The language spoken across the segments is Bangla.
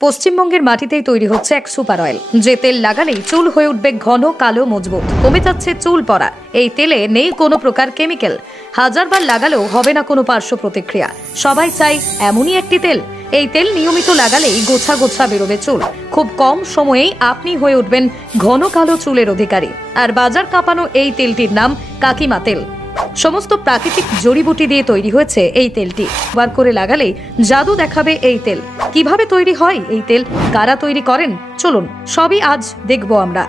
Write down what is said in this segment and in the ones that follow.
পশ্চিমবঙ্গের মাটিতেই তৈরি হচ্ছে এক সুপার অয়েল, যে তেল লাগালেই চুল হয়ে উঠবে ঘন, কালো, মজবুত। কমে যাচ্ছে চুল পড়া। এই তেলে নেই কোনো প্রকার কেমিক্যাল। হাজারবার লাগালেও হবে না কোনো পার্শ্ব প্রতিক্রিয়া। সবাই চাই এমনই একটি তেল। এই তেল নিয়মিত লাগালেই গোছা গোছা বেরোবে চুল। খুব কম সময়েই আপনি হয়ে উঠবেন ঘন কালো চুলের অধিকারী। আর বাজার কাঁপানো এই তেলটির নাম কাকিমা তেল। সমস্ত প্রাকৃতিক জড়িবুটি দিয়ে তৈরি হয়েছে এই তেলটি। বার করে লাগালেই জাদু দেখাবে এই তেল। কিভাবে তৈরি হয় এই তেল, কারা তৈরি করেন, চলুন সবই আজ দেখব আমরা।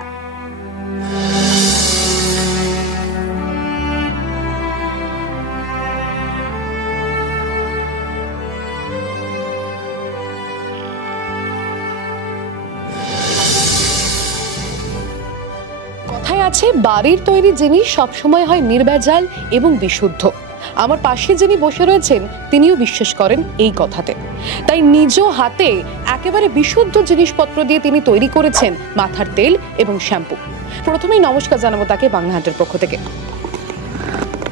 কথায় আছে, বাড়ির তৈরি জিনিস সবসময় হয় নির্ভেজাল এবং বিশুদ্ধ। আমার পাশে যিনি বসে রয়েছেন তিনিও বিশ্বাস করেন এই কথাতে। তাই নিজ হাতে একেবারে বিশুদ্ধ জিনিসপত্র দিয়ে তিনি তৈরি করেছেন মাথার তেল এবং শ্যাম্পু। প্রথমেই নমস্কার জানাবো তাকে বাংলাহাটের পক্ষ থেকে।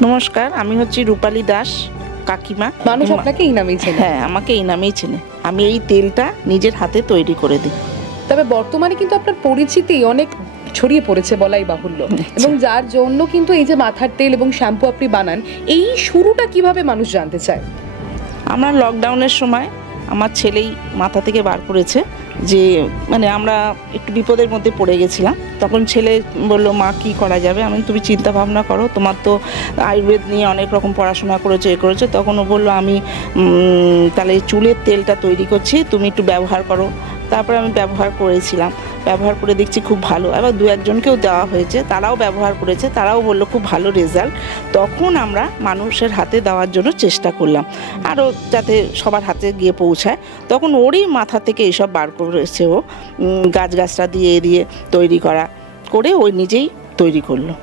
নমস্কার, আমি হচ্ছি রূপালী দাস, কাকিমা। মানুষ আপনাকে এই নামেই চেনে? হ্যাঁ, আমাকে এই নামেই চেনে। আমি এই তেলটা নিজের হাতে তৈরি করে দিই। তবে বর্তমানে কিন্তু আপনার পরিচিতি অনেক ছড়িয়ে পড়েছে বলাই বাহুল্য, এবং যার জন্য কিন্তু এই যে মাথার তেল এবং শ্যাম্পু আপনি বানান, এই শুরুটা কিভাবে মানুষ জানতে চায়? আমরা লকডাউনের সময় আমার ছেলেই মাথা থেকে বার করেছে যে আমরা একটু বিপদের মধ্যে পড়ে গেছিলাম। তখন ছেলে বললো, মা কি করা যাবে? তুমি চিন্তা ভাবনা করো, তোমার তো আয়ুর্বেদ নিয়ে অনেক রকম পড়াশোনা করেছো, করেছো। তখন ও বললো, আমি তাহলে চুলের তেলটা তৈরি করছি, তুমি একটু ব্যবহার করো। তারপরে আমি ব্যবহার করেছিলাম, ব্যবহার করে দেখছি খুব ভালো। এবার দু একজনকেও দেওয়া হয়েছে, তারাও ব্যবহার করেছে, তারাও বললো খুব ভালো রেজাল্ট। তখন আমরা মানুষের হাতে দেওয়ার জন্য চেষ্টা করলাম, আরও যাতে সবার হাতে গিয়ে পৌঁছায়। তখন ওরই মাথা থেকে এইসব বার করেছে, ও গাছটা দিয়ে তৈরি করে ওই নিজেই তৈরি করলো।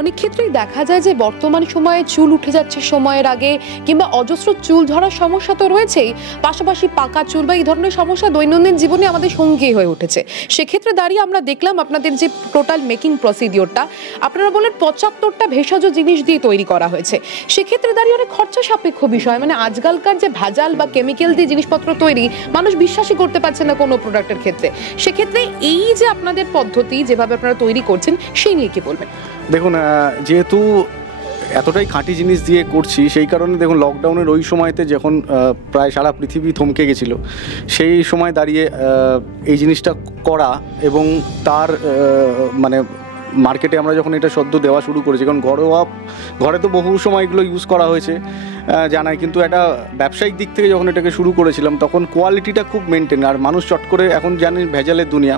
অনেক ক্ষেত্রেই দেখা যায় যে বর্তমান সময়ে চুল উঠে যাচ্ছে সময়ের আগে, কিংবা অজস্র চুল ঝরার সমস্যা তো রয়েছেই, পাশাপাশি পাকা চুল বা এই ধরনের সমস্যা দৈনন্দিন জীবনে আমাদের সঙ্গী হয়ে উঠেছে। সেক্ষেত্রে দাঁড়িয়ে আমরা দেখলাম আপনাদের যে টোটাল মেকিং প্রসিডিওরটা, আপনারা বলেন 75টা ভেষজ জিনিস দিয়ে তৈরি করা হয়েছে। সেক্ষেত্রে দাঁড়িয়ে অনেক খরচা সাপেক্ষ বিষয়। আজকালকার যে ভেজাল বা কেমিক্যাল দিয়ে জিনিসপত্র তৈরি, মানুষ বিশ্বাসই করতে পারছে না কোনো প্রোডাক্টের ক্ষেত্রে। সেক্ষেত্রে এই যে আপনাদের পদ্ধতি, যেভাবে আপনারা তৈরি করছেন, সেই নিয়ে কি বলবেন? দেখুন, যেহেতু এতটাই খাঁটি জিনিস দিয়ে করছি, সেই কারণে দেখুন লকডাউনের ওই সময়তে যখন প্রায় সারা পৃথিবী থমকে গেছিলো, সেই সময় দাঁড়িয়ে এই জিনিসটা করা এবং তার মার্কেটে আমরা যখন এটা সদ্য দেওয়া শুরু করেছি, কারণ ঘরে তো বহু সময় এগুলো ইউজ করা হয়েছে জানাই, কিন্তু একটা ব্যবসায়িক দিক থেকে যখন এটাকে শুরু করেছিলাম তখন কোয়ালিটিটা খুব মেনটেন। আর মানুষ চট করে, এখন জানেন ভেজালের দুনিয়া,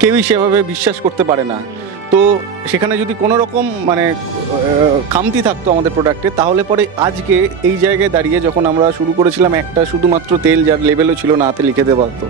কেউই সেভাবে বিশ্বাস করতে পারে না। তো সেখানে যদি কোনো রকম খামতি থাকতো আমাদের প্রোডাক্টে, তাহলে পরে আজকে এই জায়গায় দাঁড়িয়ে যখন আমরা শুরু করেছিলাম একটা শুধুমাত্র তেল, যার লেবেলও ছিল না, হাতে লিখে দেওয়া পারতো,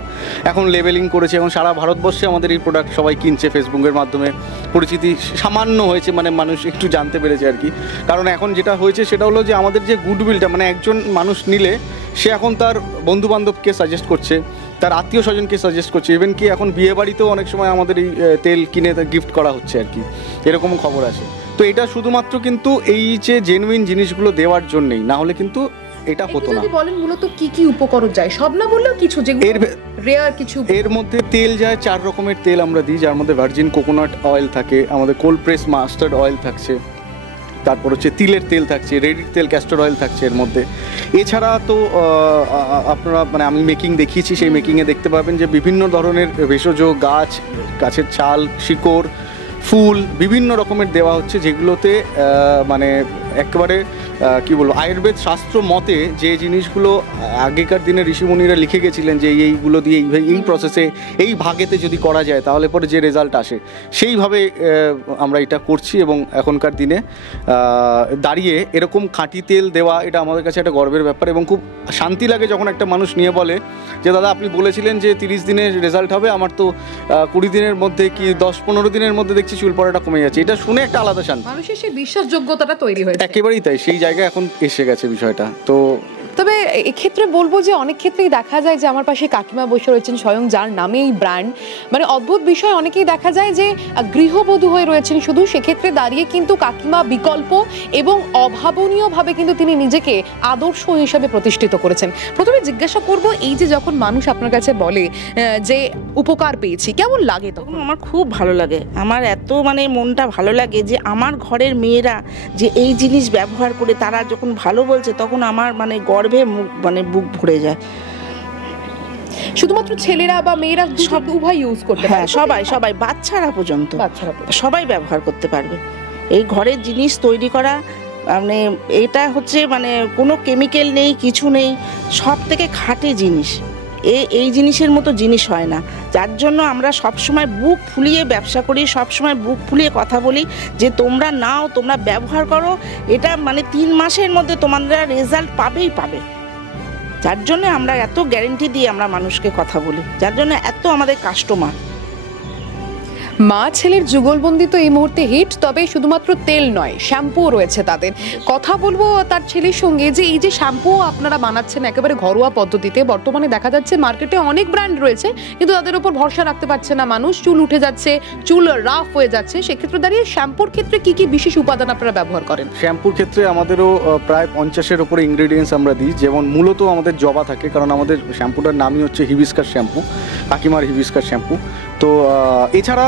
এখন লেবেলিং করেছে এবং সারা ভারতবর্ষে আমাদের এই প্রোডাক্ট সবাই কিনছে। ফেসবুকের মাধ্যমে পরিচিতি সামান্য হয়েছে, মানুষ একটু জানতে পেরেছে আর কি। কারণ এখন যেটা হয়েছে সেটা হলো যে আমাদের যে গুডউইলটা, একজন মানুষ নিলে সে এখন তার বন্ধুবান্ধবকে সাজেস্ট করছে, তার আত্মীয় স্বজনকে সাজেস্ট করছে, ইভেন কি এখন বিয়ে বাড়িতেও অনেক সময় আমাদের এই তেল কিনে গিফট করা হচ্ছে আর কি, এরকম খবর আসে। তো এটা শুধুমাত্র কিন্তু এই যে জেনুইন জিনিসগুলো দেওয়ার জন্যই, না হলে কিন্তু এটা হতো না। বলেন মূলত কি কি উপকরণ যায়, সব না বললেও কিছু, যেগুলো রেয়ার কিছু। এর মধ্যে তেল যায় 4 রকমের তেল আমরা দিই, যার মধ্যে ভার্জিন কোকোনাট অয়েল থাকে, আমাদের কোল্ড প্রেস মাস্টার্ড অয়েল থাকছে, তারপর হচ্ছে তিলের তেল থাকছে, রেডির তেল, ক্যাস্টর অয়েল থাকছে এর মধ্যে। এছাড়া তো আপনারা আমি মেকিং দেখিয়েছি, সেই মেকিংয়ে দেখতে পাবেন যে বিভিন্ন ধরনের ভেষজ গাছের ছাল, শিকড়, ফুল বিভিন্ন রকমের দেওয়া হচ্ছে, যেগুলোতে একেবারে কি বলবো, আয়ুর্বেদ শাস্ত্র মতে যে জিনিসগুলো আগেকার দিনে ঋষিমুনিরা লিখে গেছিলেন যে এইগুলো দিয়ে এই প্রসেসে এই ভাগেতে যদি করা যায় তাহলে পরে যে রেজাল্ট আসে, সেইভাবে আমরা এটা করছি। এবং এখনকার দিনে দাঁড়িয়ে এরকম খাঁটি তেল দেওয়া, এটা আমাদের কাছে একটা গর্বের ব্যাপার এবং খুব শান্তি লাগে যখন একটা মানুষ নিয়ে বলে যে দাদা আপনি বলেছিলেন যে 30 দিনের রেজাল্ট হবে, আমার তো 20 দিনের মধ্যে কি 10-15 দিনের মধ্যে দেখছি চুল পড়াটা কমে যাচ্ছে। এটা শুনে একটা আলাদা শান্তি, মানুষের সেই বিশ্বাসযোগ্যতাটা তৈরি হয়েছে। একেবারেই তাই, সেই জায়গায় এখন এসে গেছে বিষয়টা। তো তবে এক্ষেত্রে বলবো যে অনেক ক্ষেত্রেই দেখা যায় যে আমার পাশে কাকিমা বসে রয়েছেন স্বয়ং, যার নামে এই ব্র্যান্ড, মানে অদ্ভুত বিষয়, অনেকেই দেখা যায় যে গৃহবধূ হয়ে রয়েছেন শুধু, সেক্ষেত্রে দাঁড়িয়ে কিন্তু কাকিমা বিকল্প এবং অভাবনীয়ভাবে কিন্তু তিনি নিজেকে আদর্শ হিসাবে প্রতিষ্ঠিত করেছেন। প্রথমে জিজ্ঞাসা করব, এই যে যখন মানুষ আপনার কাছে বলে যে উপকার পেয়েছি, কেমন লাগে তখন? আমার খুব ভালো লাগে, আমার এত মানে মনটা ভালো লাগে যে আমার ঘরের মেয়েরা যে এই জিনিস ব্যবহার করে তারা যখন ভালো বলছে, তখন আমার মানে গর্বে বুক ভরে যায়। শুধুমাত্র ছেলেরা বা মেয়েরা সব উভয় ইউজ করতে হ্যাঁ, পারে? সবাই বাচ্চারা পর্যন্ত বাচ্চারা পর্যন্ত। সবাই ব্যবহার করতে পারবে। এই ঘরের জিনিস তৈরি করা মানে এটা হচ্ছে মানে কোনো কেমিক্যাল নেই, কিছু নেই, সব থেকে খাঁটি জিনিস। এই জিনিসের মতো জিনিস হয় না, যার জন্য আমরা সবসময় বুক ফুলিয়ে ব্যবসা করি, সবসময় বুক ফুলিয়ে কথা বলি যে তোমরা নাও, তোমরা ব্যবহার করো, এটা মানে 3 মাসের মধ্যে তোমরা রেজাল্ট পাবেই পাবে। যার জন্য আমরা এত গ্যারেন্টি দিয়ে আমরা মানুষকে কথা বলি, যার জন্য এত আমাদের কাস্টমার। মা ছেলের যুগলবন্দি তো এই মুহূর্তে হিট, তবে শুধুমাত্র তেল নয়, শ্যাম্পুও রয়েছে তাদের। কথা বলবো তার ছেলের সঙ্গে যে এই যে শ্যাম্পু আপনারা বানাচ্ছেন একেবারে ঘরোয়া পদ্ধতিতে, বর্তমানে দেখা যাচ্ছে মার্কেটে অনেক ব্র্যান্ড রয়েছে কিন্তু তাদের উপর ভরসা রাখতে পারছে না মানুষ, চুল উঠে যাচ্ছে, চুল রাফ হয়ে যাচ্ছে, সেক্ষেত্রে দাঁড়িয়ে শ্যাম্পুর ক্ষেত্রে কি কি বিশেষ উপাদান আপনারা ব্যবহার করেন? শ্যাম্পুর ক্ষেত্রে আমাদেরও প্রায় 50-এর উপরে ইনগ্রেডিয়েন্টস আমরা দিই। যেমন মূলত আমাদের জবা থাকে, কারণ আমাদের শ্যাম্পুটার নামই হচ্ছে হিবিস্কাস শ্যাম্পু, কাকিমার হিবিস্কাস শ্যাম্পু। তো এছাড়া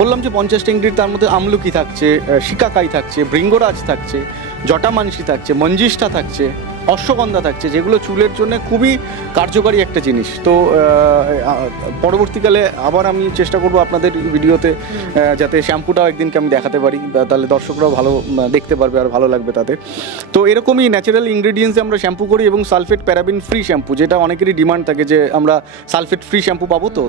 বললাম যে 50টা ইনগ্রেডিয়েন্ট, তার মধ্যে আমলকি থাকছে, শিকাকাই থাকছে, ভৃঙ্গরাজ থাকছে, জটামানসি থাকছে, মঞ্জিষ্ঠা থাকছে, অশ্বগন্ধা থাকছে, যেগুলো চুলের জন্য খুবই কার্যকারী একটা জিনিস। তো পরবর্তীকালে আবার আমি চেষ্টা করব আপনাদের ভিডিওতে যাতে শ্যাম্পুটাও একদিনকে আমি দেখাতে পারি, তাহলে দর্শকরাও ভালো দেখতে পারবে আর ভালো লাগবে তাদের। তো এরকমই ন্যাচারাল ইনগ্রেডিয়েন্টস আমরা শ্যাম্পু করি এবং সালফেট প্যারাবিন ফ্রি শ্যাম্পু, যেটা অনেকেরই ডিমান্ড থাকে যে আমরা সালফেট ফ্রি শ্যাম্পু পাবো। তো